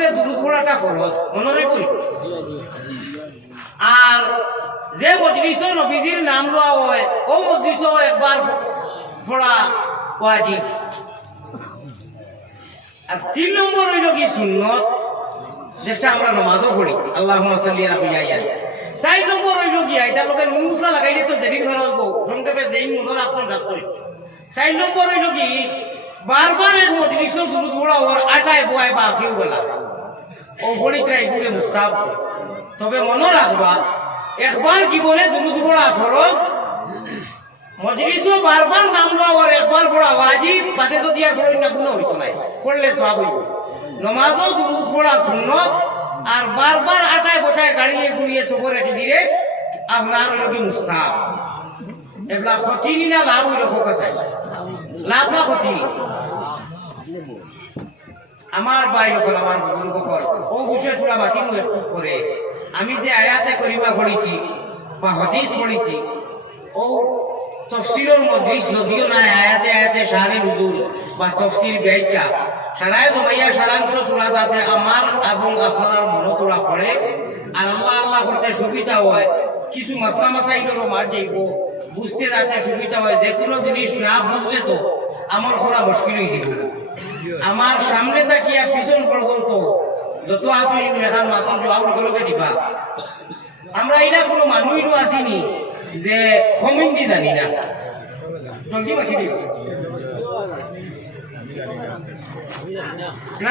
উপরে দুরুদ পড়াটা খরচ মনে রাখবি আর যে মজলিস নবীজির নাম লওয়া হয়, ও মজলিস একবার পড়া ওয়াজিব আর তিন নম্বর হইল কি সুন্নত? যেটা আমরা নমাজও পড়ি। আল্লাহ সাল্লি আলা ইয়া চার নম্বর হইল কি এটা লোকে নুন মশলা লাগাইলে তো দেরি করা হইব। সংক্ষেপে যেই মনের আপনার ডাক চার নম্বর হইল কি, বারবার এক মজলিস দুরুদ পড়া হওয়ার আটায় বয় বা কেউ বেলা বড়িটাই ঘুরে মুস্তাব তবে মনে রাখবা, একবার জীবনে দুরুদ পড়া ফরজ। মজলিসও বারবার নাম লওয়া আর একবার পড়া ওয়াজিব, বাদে তো দিয়ার পড়ি না গুণ হইতো নাই। পড়লে সব হইব। নমাজও দুরুদ পড়া সুন্নত, আর বারবার আটায় বসায় গাড়িয়ে গুড়িয়ে সবর রেখে দিলে আপনার হইল কি মুস্তাব এগুলা ক্ষতি না লাভ হইল ফোকাস লাভ না ক্ষতি। আমার ভাই সকল আমার বুজুর্গ সকল ও বিষয় তোরা বাকি একটু করে আমি যে আয়াতে করিমা পড়িছি বা হদিস পড়িছি ও তফসিরের মধ্যে যদিও নাই, আয়াতে আয়াতে সারে হুজুর বা তফসির ব্যাখ্যা সারায় জমাইয়া সারাংশ তোলা যাতে আমার এবং আপনার মনে তোলা পড়ে আর আল্লাহ আল্লাহ করতে সুবিধা হয়। কিছু মাথা মাথা এগুলো মার যাইব বুঝতে যাতে সুবিধা হয়, যে কোনো জিনিস না বুঝলে তো আমার করা মুশকিল হয়ে যাব আমার সামনে তাকিয়া পিছন পর্যন্ত যত আপনি এখন মাথার জবাব লগে দিবা। আমরা এটা কোনো মানুষও আসিনি যে কমিন্দি জানি না।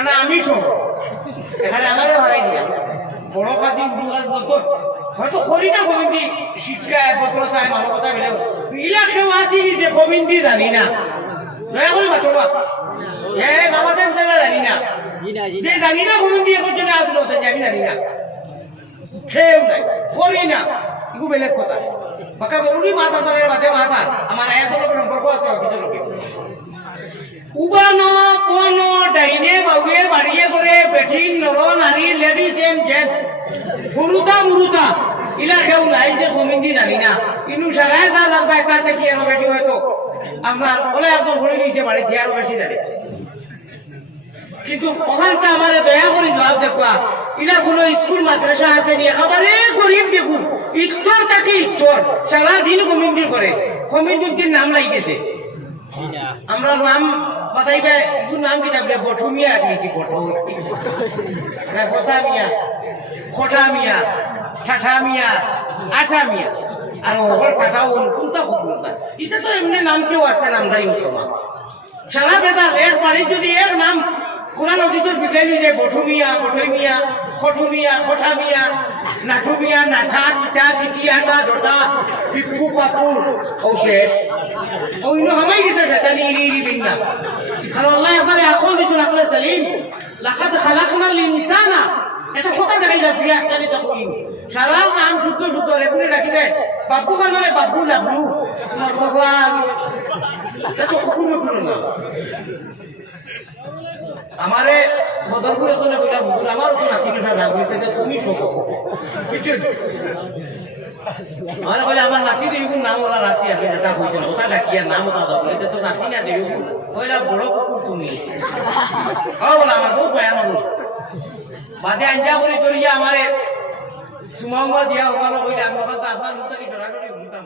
না আমি যত হয়তো করি না শিক্ষা পত্র আসিনি যে জানি না। দয়া মাতো জানি না। যে জানি না কমিন্দি এখন জন্য আসলো যে আমি জানি না। খেয়েও নাই করি না। এগু বেলেগ কথা। বাকা জরুরি মাথা তারের বাদে মাথা আমার আয়াতের লোকের সম্পর্ক আছে অফিসের লোকে। উবানো কোনো ডাইনে বাউয়ে বাড়িয়ে করে বেঠিং নর নারী লেডিস এন্ড জেন্টস গুরুতা মুরুতা ইলা কেউ নাই যে কমিন্দি জানি না। ইনু সারায় যা জানবা একটা থেকে আরও বেশি হয়তো আপনার বলে একদম ঘুরে নিয়েছে বাড়িতে আরও বেশি জানে কিন্তু ওখানটা আমার দয়া করে জবাব দেখলা ইলা কোনো স্কুল মাদ্রাসা আছে নি একেবারে গরিব দেখুন ইত্তর তাকে ইত্তর সারাদিন কমিন্দি করে কমিন্দির নাম লাগিয়েছে আমরা নাম বাতাইবে একটু নাম কি থাকবে? বঠুমিয়া দিয়েছি বঠু ফসা মিয়া খোটা আর ওপর পাঠাও কোনটা কোনটা এটা তো এমনি নাম কেউ আসতে নামদারি মুসলমান সারা বেদার, এর যদি এর নাম কোরআন অতীতের বিজ্ঞানী যে বঠুমিয়া বঠুমিয়া খটুমিয়া খঠামিয়া নাঠুমিয়া নাঠা কিচা কিটিয়াটা ডটা পিপু পাপু, ও শেষ। ইনো হামাই গেছে শয়তানি, ইরি ইরি, বিন্না। কারণ আল্লাহ এবারে আকল দিছেন আকলে সালিম। লাকাদ খালাকনাল ইনসানা। এটা কথা আমারে বদরপুর হুজুর আমার নাতি কিছু আমার কইলা আমার নাতি দিবি নাম ওলা রাখি আছে যেটা কইছিল ওটা ডাকিয়া নাম ওটা দাও তো নাতি না দিবি কইলা বড় কুকুর তুমি। ও বলা আমার বহুত ভয়ান বাদে আঞ্জা করে করিয়া আমারে সুমাঙ্গা দিয়া হওয়ানো কইলে আমি ওখানে আপনার মুখে সরাসরি ঘুরতাম